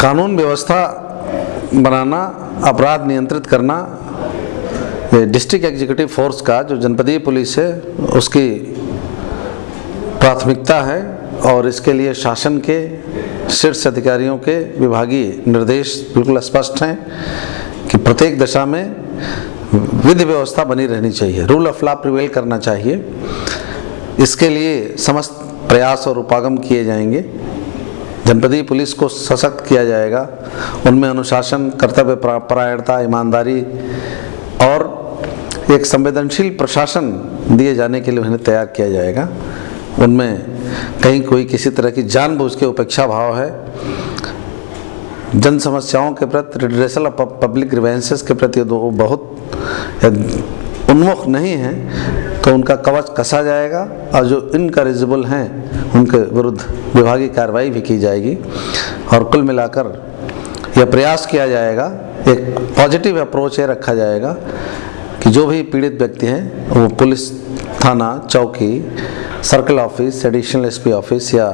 कानून व्यवस्था बनाना, अपराध नियंत्रित करना, ये डिस्ट्रिक्ट एग्जीक्यूटिव फोर्स का जो जनपदीय पुलिस है उसकी प्राथमिकता है और इसके लिए शासन के शीर्ष अधिकारियों के विभागीय निर्देश बिल्कुल स्पष्ट हैं कि प्रत्येक दशा में विधि व्यवस्था बनी रहनी चाहिए, रूल ऑफ लॉ प्रिवेल करना चाहिए। इसके लिए समस्त प्रयास और उपागम किए जाएंगे। जनपदीय पुलिस को सशक्त किया जाएगा, उनमें अनुशासन, कर्तव्य परायणता, ईमानदारी और एक संवेदनशील प्रशासन दिए जाने के लिए उन्हें तैयार किया जाएगा। उनमें कहीं कोई किसी तरह की जानबूझ के उपेक्षा भाव है, जन समस्याओं के प्रति, रिड्रेसल ऑफ पब्लिक ग्रीवेंसेस के प्रति वो बहुत उन्मुख नहीं है, तो उनका कवच कसा जाएगा और जो इनकरेजिबल हैं उनके विरुद्ध विभागीय कार्रवाई भी की जाएगी। और कुल मिलाकर यह प्रयास किया जाएगा, एक पॉजिटिव अप्रोच ये रखा जाएगा कि जो भी पीड़ित व्यक्ति हैं वो पुलिस थाना, चौकी, circle office, additional SP office या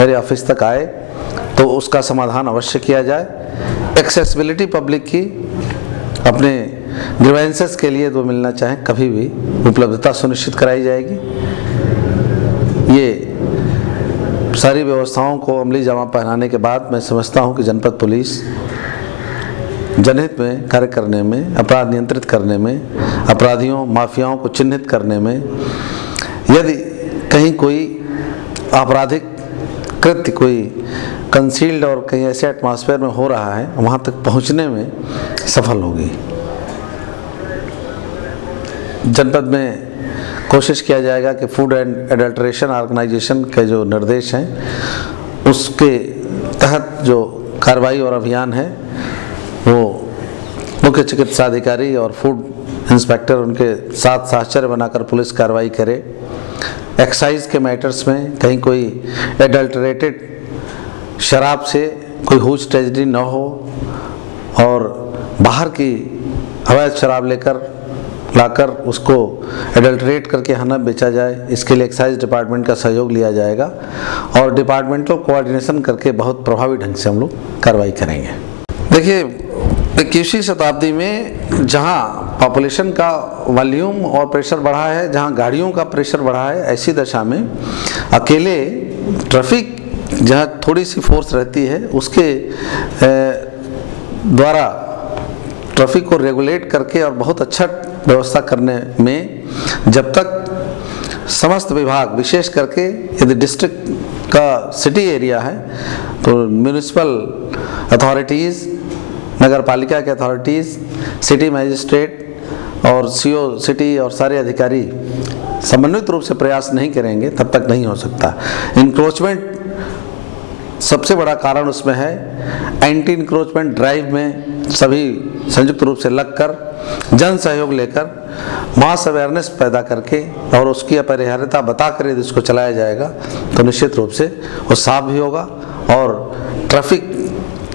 मेरे ऑफिस तक आए तो उसका समाधान अवश्य किया जाए। एक्सेसिबिलिटी पब्लिक की अपने ग्रीवेंसेस के लिए वो मिलना चाहें कभी भी उपलब्धता सुनिश्चित कराई जाएगी। ये सारी व्यवस्थाओं को अमली जामा पहनाने के बाद मैं समझता हूँ कि जनपद पुलिस जनहित में कार्य करने में, अपराध नियंत्रित करने में, अपराधियों, माफियाओं को चिन्हित करने में, यदि कहीं कोई आपराधिक कृत्य कोई कंसील्ड और कहीं ऐसे एटमॉस्फेयर में हो रहा है वहाँ तक पहुँचने में सफल होगी। जनपद में कोशिश किया जाएगा कि फूड एंड एडल्ट्रेशन ऑर्गेनाइजेशन के जो निर्देश हैं उसके तहत जो कार्रवाई और अभियान है वो मुख्य चिकित्सा अधिकारी और फूड इंस्पेक्टर उनके साथ साहचर्य बनाकर पुलिस कार्रवाई करे। एक्साइज के मैटर्स में कहीं कोई एडल्टरेटेड शराब से कोई हुज ट्रेजेडी न हो और बाहर की अवैध शराब लाकर उसको एडल्टरेट करके यहाँ न बेचा जाए, इसके लिए एक्साइज डिपार्टमेंट का सहयोग लिया जाएगा और डिपार्टमेंटल कोऑर्डिनेशन करके बहुत प्रभावी ढंग से हम लोग कार्रवाई करेंगे। देखिए, 21वीं शताब्दी में जहाँ पॉपुलेशन का वॉल्यूम और प्रेशर बढ़ा है, जहाँ गाड़ियों का प्रेशर बढ़ा है, ऐसी दशा में अकेले ट्रैफिक जहाँ थोड़ी सी फोर्स रहती है उसके द्वारा ट्रैफिक को रेगुलेट करके और बहुत अच्छा व्यवस्था करने में जब तक समस्त विभाग, विशेष करके यदि डिस्ट्रिक्ट का सिटी एरिया है तो म्यूनिसिपल अथॉरिटीज़, नगर पालिका के अथॉरिटीज़, सिटी मजिस्ट्रेट और सीओ सिटी और सारे अधिकारी समन्वित रूप से प्रयास नहीं करेंगे तब तक नहीं हो सकता। इंक्रोचमेंट सबसे बड़ा कारण उसमें है। एंटी इंक्रोचमेंट ड्राइव में सभी संयुक्त रूप से लगकर जन सहयोग लेकर मास अवेयरनेस पैदा करके और उसकी अपरिहार्यता बताकर यदि इसको चलाया जाएगा तो निश्चित रूप से वो साफ भी होगा और ट्रैफिक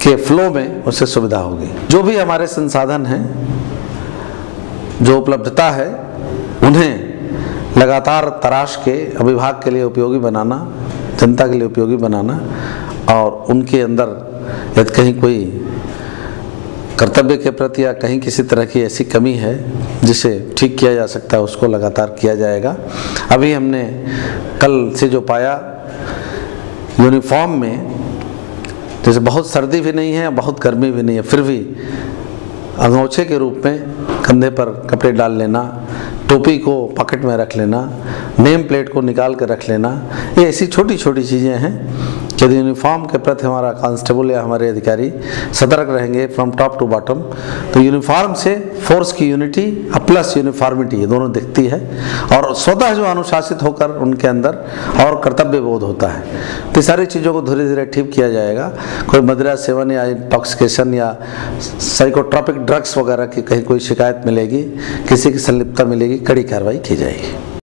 के फ्लो में उससे सुविधा होगी। जो भी हमारे संसाधन हैं, जो उपलब्धता है, उन्हें लगातार तराश के विभाग के लिए उपयोगी बनाना, जनता के लिए उपयोगी बनाना और उनके अंदर यदि कहीं कोई कर्तव्य के प्रति या कहीं किसी तरह की ऐसी कमी है जिसे ठीक किया जा सकता है उसको लगातार किया जाएगा। अभी हमने कल से जो पाया, यूनिफॉर्म में जैसे बहुत सर्दी भी नहीं है, बहुत गर्मी भी नहीं है, फिर भी अंगोछे के रूप में कंधे पर कपड़े डाल लेना, टोपी को पॉकेट में रख लेना, नेम प्लेट को निकाल कर रख लेना, ये ऐसी छोटी छोटी चीज़ें हैं। यदि यूनिफॉर्म के प्रति हमारा कांस्टेबल या हमारे अधिकारी सतर्क रहेंगे फ्रॉम टॉप टू बॉटम तो यूनिफॉर्म से फोर्स की यूनिटी प्लस यूनिफॉर्मिटी ये दोनों दिखती है और स्वतः जो अनुशासित होकर उनके अंदर और कर्तव्य बोध होता है। तो सारी चीज़ों को धीरे धीरे ठीक किया जाएगा। कोई मदिरा सेवन या इंटॉक्सिकेशन या साइकोट्रॉपिक ड्रग्स वगैरह की कहीं कोई शिकायत मिलेगी, किसी की संलिप्तता मिलेगी, कड़ी कार्रवाई की जाएगी।